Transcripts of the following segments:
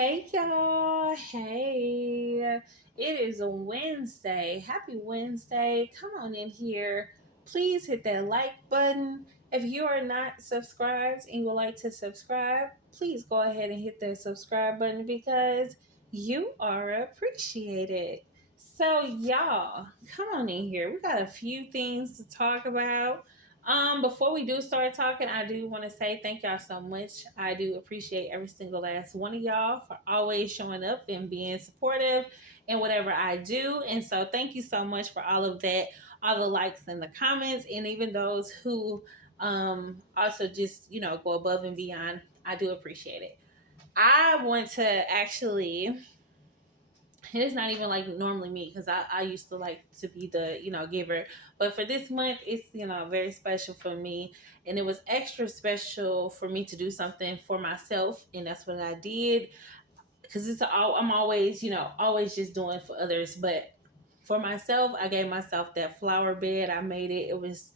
Hey y'all, hey, it is a Wednesday. Happy Wednesday. Come on in here. Please hit that like button. If you are not subscribed and would like to subscribe, please go ahead and hit that subscribe button because you are appreciated. So, y'all, come on in here. We got a few things to talk about. Before we do start talking, I do want to say thank y'all so much. I do appreciate every single last one of y'all for always showing up and being supportive in whatever I do. And so thank you so much for all of that, all the likes and the comments, and even those who also just, go above and beyond. I do appreciate it. I want to actually, and it's not even like normally me because I used to like to be the giver, but for this month it's very special for me, and it was extra special for me to do something for myself, and that's what I did. Because I'm always always just doing for others, but for myself I gave myself that flower bed. I made it. It was,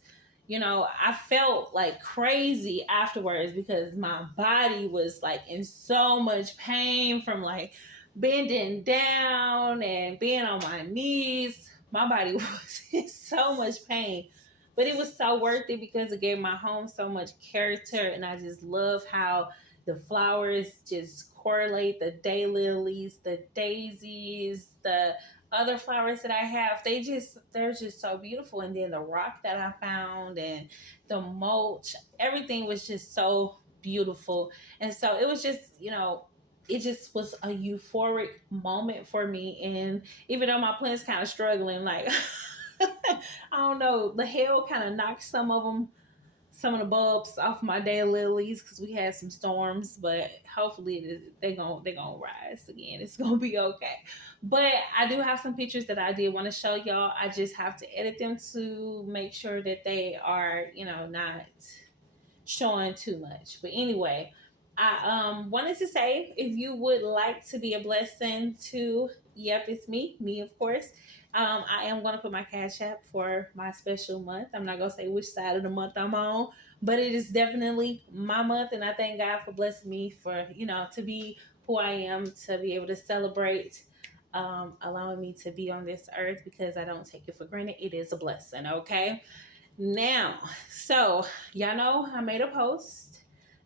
I felt like crazy afterwards because my body was like in so much pain from like bending down and being on my knees. My body was in so much pain, but it was so worth it because it gave my home so much character. And I just love how the flowers just correlate, the daylilies, the daisies, the other flowers that I have. They're just so beautiful. And then the rock that I found and the mulch, everything was just so beautiful. And so it was just, it just was a euphoric moment for me. And even though my plant's kind of struggling, like I don't know, the hail kind of knocked some of the bulbs off my daylilies because we had some storms, but hopefully they're gonna rise again. It's gonna be okay. But I do have some pictures that I did want to show y'all. I just have to edit them to make sure that they are, not showing too much. But anyway, I wanted to say if you would like to be a blessing to, yep, it's me of course. I am going to put my cash app for my special month. I'm not going to say which side of the month I'm on, but it is definitely my month, and I thank God for blessing me for to be who I am, to be able to celebrate, allowing me to be on this earth because I don't take it for granted. It is a blessing. Okay. Now, so y'all know I made a post,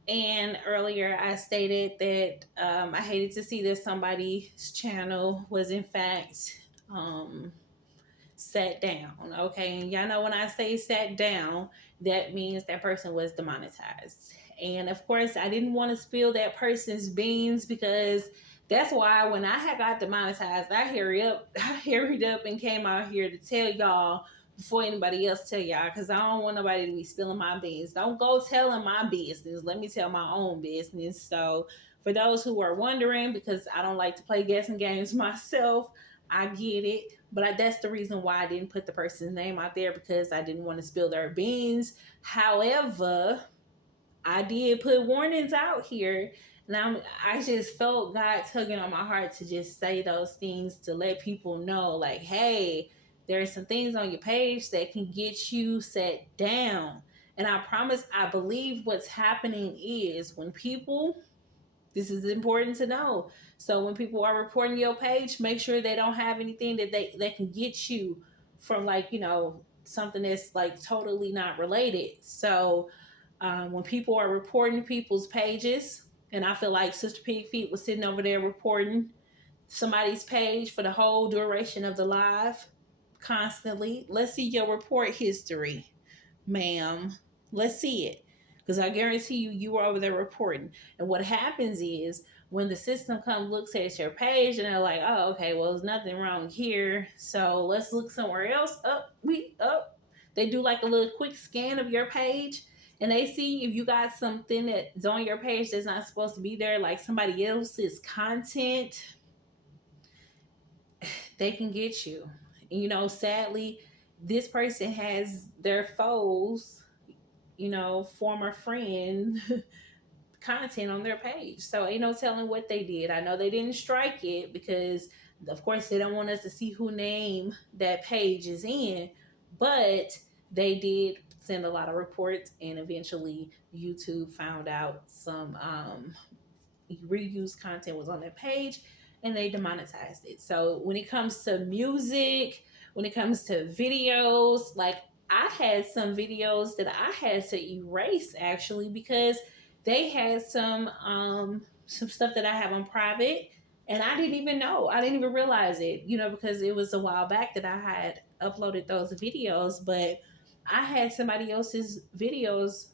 and earlier I stated that I hated to see that somebody's channel was in fact sat down. Okay, and y'all know when I say sat down, that means that person was demonetized. And of course, I didn't want to spill that person's beans because that's why when I had got demonetized, I hurried up and came out here to tell y'all before anybody else tell y'all, because I don't want nobody to be spilling my beans. Don't go telling my business. Let me tell my own business. So for those who are wondering, because I don't like to play guessing games myself, I get it. But that's the reason why I didn't put the person's name out there, because I didn't want to spill their beans. However, I did put warnings out here. And I just felt God tugging on my heart to just say those things to let people know, like, hey, there are some things on your page that can get you set down. And I promise, I believe what's happening is when people, this is important to know. So when people are reporting your page, make sure they don't have anything that can get you from, like, something that's like totally not related. So when people are reporting people's pages, and I feel like Sister Pig Feet was sitting over there reporting somebody's page for the whole duration of the live constantly. Let's see your report history, ma'am. Let's see it. Because I guarantee you were over there reporting. And what happens is when the system comes looks at your page and they're like, oh, okay, well, there's nothing wrong here. So let's look somewhere else. Up. They do like a little quick scan of your page, and they see if you got something that's on your page that's not supposed to be there, like somebody else's content, they can get you. And, sadly, this person has their foes, former friend content on their page. So ain't no telling what they did. I know they didn't strike it because, of course, they don't want us to see who name that page is in, but they did send a lot of reports, and eventually YouTube found out some reused content was on their page, and they demonetized it. So when it comes to music, when it comes to videos, like I had some videos that I had to erase actually because they had some stuff that I have on private, and I didn't even know. I didn't even realize it, because it was a while back that I had uploaded those videos, but I had somebody else's videos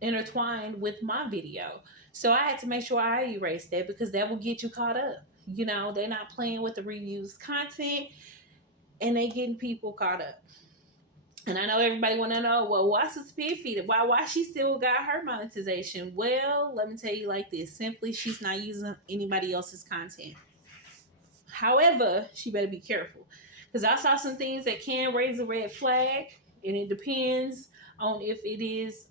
intertwined with my video. So I had to make sure I erased that because that will get you caught up. They're not playing with the reused content, and they getting people caught up. And I know everybody want to know, well, why Sister Pig Why she still got her monetization? Well, let me tell you like this. Simply, she's not using anybody else's content. However, she better be careful. Because I saw some things that can raise a red flag, and it depends on if it is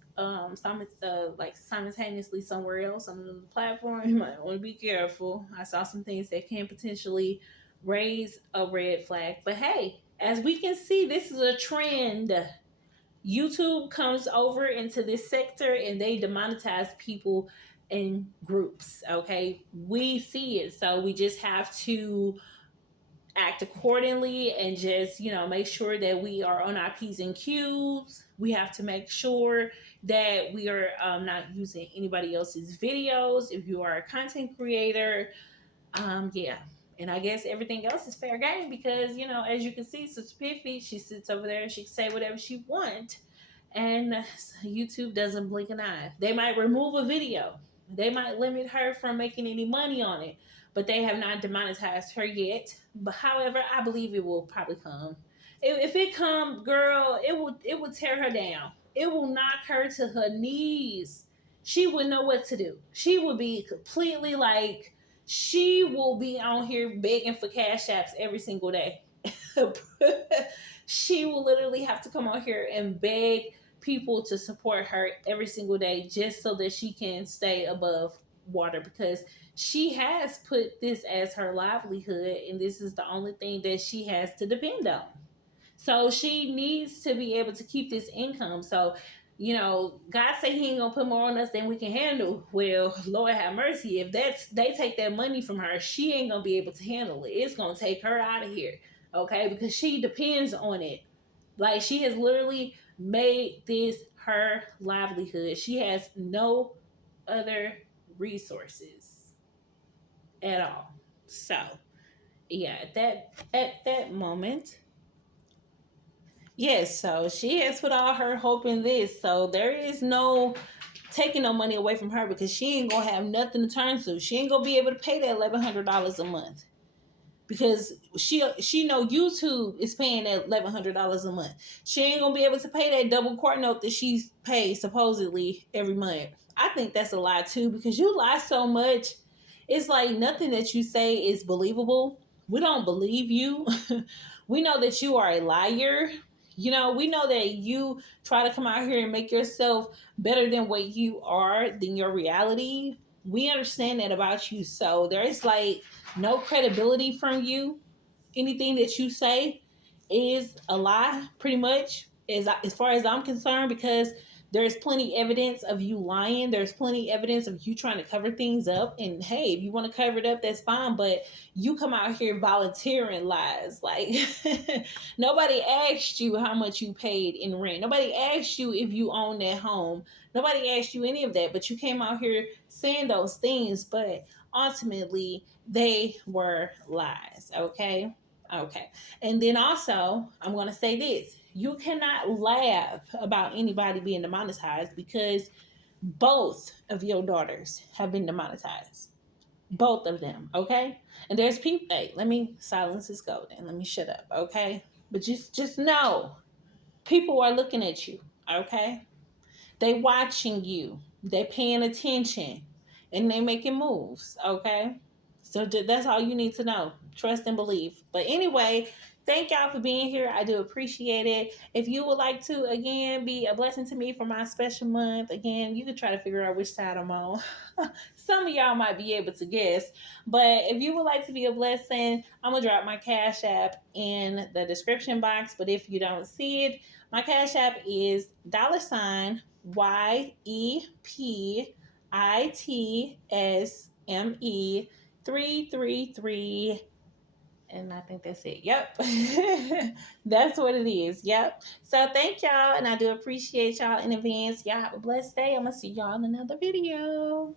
like simultaneously somewhere else on another platform. You might want to be careful. I saw some things that can potentially raise a red flag. But hey, as we can see, this is a trend. YouTube comes over into this sector and they demonetize people in groups. Okay, we see it, so we just have to act accordingly and just make sure that we are on our p's and q's. We have to make sure that we are not using anybody else's videos. If you are a content creator, yeah. And I guess everything else is fair game because as you can see, Sister Piffy, she sits over there and she can say whatever she wants, and YouTube doesn't blink an eye. They might remove a video, they might limit her from making any money on it, but they have not demonetized her yet. But however, I believe it will probably come. If it come, girl, it will tear her down. It will knock her to her knees. She would know what to do. She would be completely like, she will be on here begging for cash apps every single day. She will literally have to come on here and beg people to support her every single day just so that she can stay above water, because she has put this as her livelihood and this is the only thing that she has to depend on. So she needs to be able to keep this income. So, God say he ain't gonna put more on us than we can handle. Well, Lord have mercy. If they take that money from her, she ain't gonna be able to handle it. It's gonna take her out of here. Okay, because she depends on it. Like, she has literally made this her livelihood. She has no other resources at all. So, yeah, at that moment, yes, so she has put all her hope in this. So there is no taking no money away from her because she ain't gonna have nothing to turn to. She ain't gonna be able to pay that $1,100 a month because she know YouTube is paying that $1,100 a month. She ain't gonna be able to pay that double court note that she's paid supposedly every month. I think that's a lie too, because you lie so much. It's like nothing that you say is believable. We don't believe you. We know that you are a liar. We know that you try to come out here and make yourself better than what you are, than your reality. We understand that about you. So there's like no credibility from you. Anything that you say is a lie, pretty much, as far as I'm concerned, because there's plenty evidence of you lying. There's plenty evidence of you trying to cover things up. And hey, if you want to cover it up, that's fine. But you come out here volunteering lies. Like, nobody asked you how much you paid in rent. Nobody asked you if you own that home. Nobody asked you any of that. But you came out here saying those things. But ultimately, they were lies. Okay. Okay. And then also, I'm going to say this. You cannot laugh about anybody being demonetized because both of your daughters have been demonetized. Both of them. Okay. And there's people. Hey, let me silence this golden. Let me shut up. Okay. But just know, people are looking at you. Okay. They watching you. They paying attention. And they making moves. Okay. So that's all you need to know. Trust and believe. But anyway, thank y'all for being here. I do appreciate it. If you would like to, again, be a blessing to me for my special month, again, you can try to figure out which side I'm on. Some of y'all might be able to guess. But if you would like to be a blessing, I'm going to drop my Cash App in the description box. But if you don't see it, my Cash App is $YEPITS ME333. And I think that's it. Yep. That's what it is. Yep. So thank y'all. And I do appreciate y'all in advance. Y'all have a blessed day. I'm going to see y'all in another video.